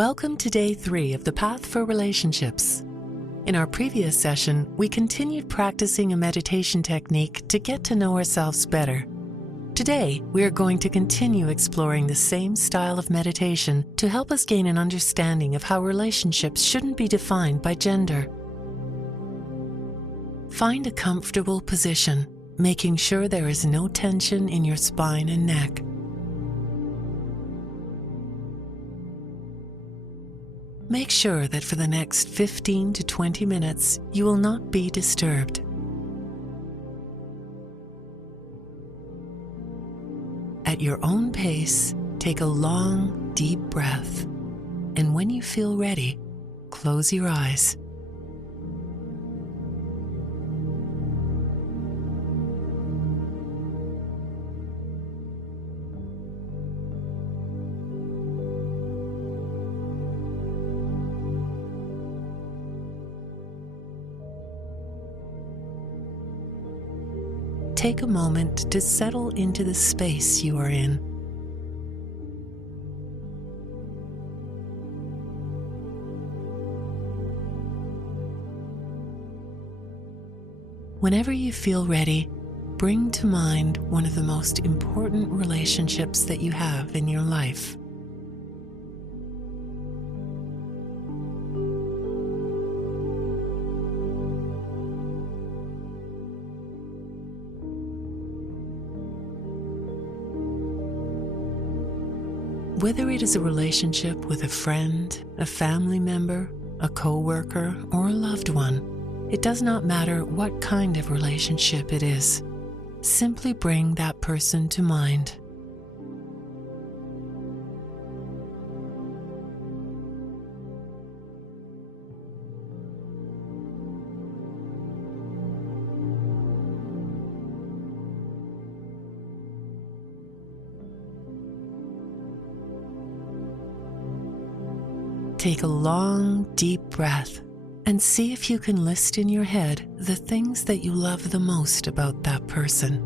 Welcome to Day 3 of the Path for Relationships. In our previous session, we continued practicing a meditation technique to get to know ourselves better. Today, we are going to continue exploring the same style of meditation to help us gain an understanding of how relationships shouldn't be defined by gender. Find a comfortable position, making sure there is no tension in your spine and neck. Make sure that for the next 15 to 20 minutes, you will not be disturbed. At your own pace, take a long, deep breath, and when you feel ready, close your eyes. Take a moment to settle into the space you are in. Whenever you feel ready, bring to mind one of the most important relationships that you have in your life. Whether it is a relationship with a friend, a family member, a coworker, or a loved one, it does not matter what kind of relationship it is. Simply bring that person to mind. Take a long, deep breath and see if you can list in your head the things that you love the most about that person.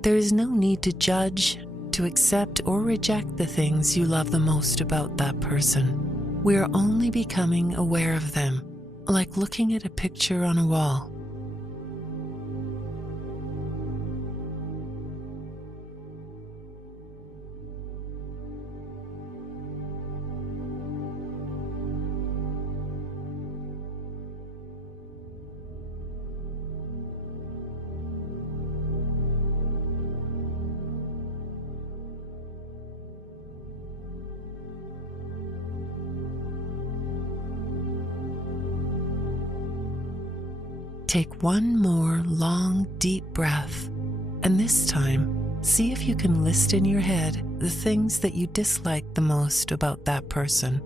There is no need to judge, to accept or reject the things you love the most about that person. We are only becoming aware of them, like looking at a picture on a wall. Take one more long, deep breath, and this time, see if you can list in your head the things that you dislike the most about that person.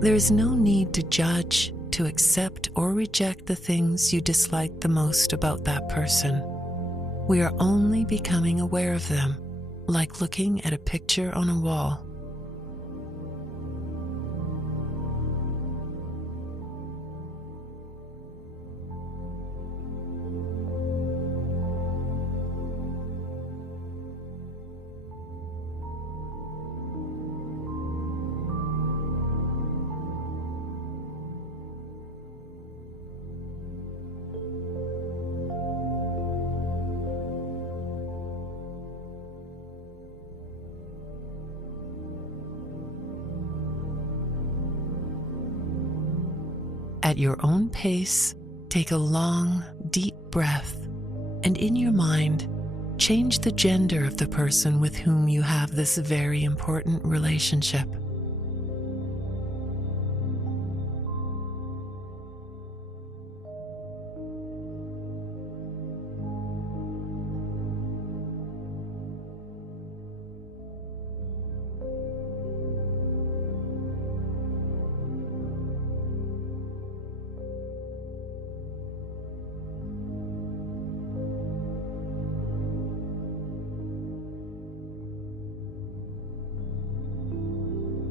There is no need to judge, to accept or reject the things you dislike the most about that person. We are only becoming aware of them, like looking at a picture on a wall. At your own pace, take a long, deep breath, and in your mind, change the gender of the person with whom you have this very important relationship.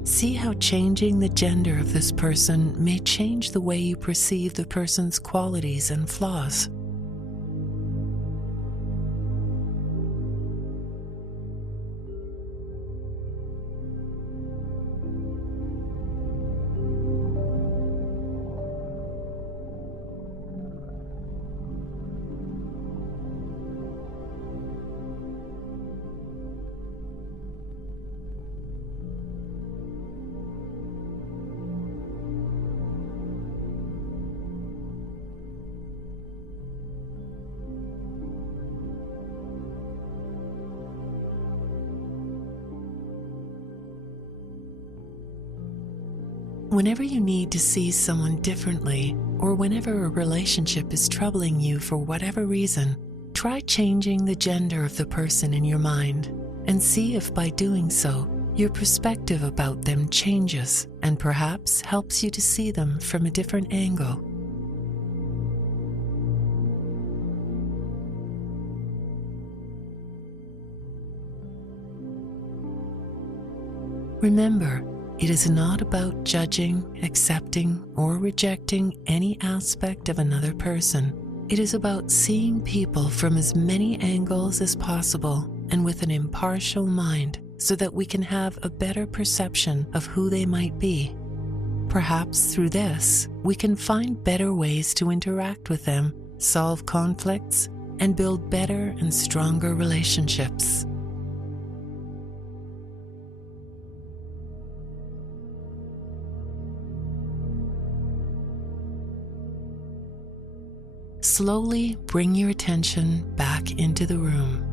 See how changing the gender of this person may change the way you perceive the person's qualities and flaws. Whenever you need to see someone differently, or whenever a relationship is troubling you for whatever reason, try changing the gender of the person in your mind and see if by doing so, your perspective about them changes and perhaps helps you to see them from a different angle. Remember, it is not about judging, accepting, or rejecting any aspect of another person. It is about seeing people from as many angles as possible and with an impartial mind so that we can have a better perception of who they might be. Perhaps through this, we can find better ways to interact with them, solve conflicts, and build better and stronger relationships. Slowly bring your attention back into the room.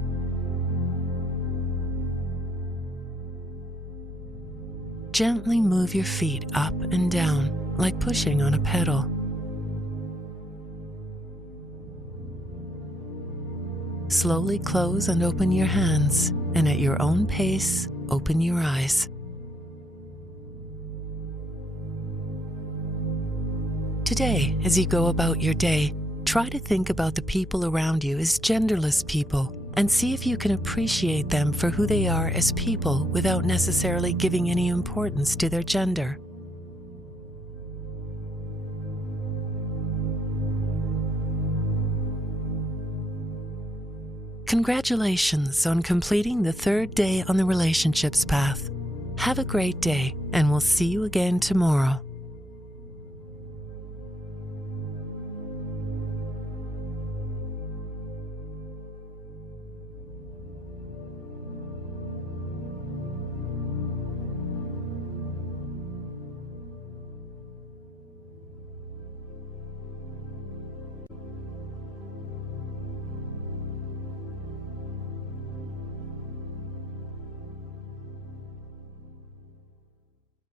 Gently move your feet up and down, like pushing on a pedal. Slowly close and open your hands, and at your own pace, open your eyes. Today, as you go about your day, try to think about the people around you as genderless people and see if you can appreciate them for who they are as people without necessarily giving any importance to their gender. Congratulations on completing the third day on the relationships path. Have a great day, and we'll see you again tomorrow.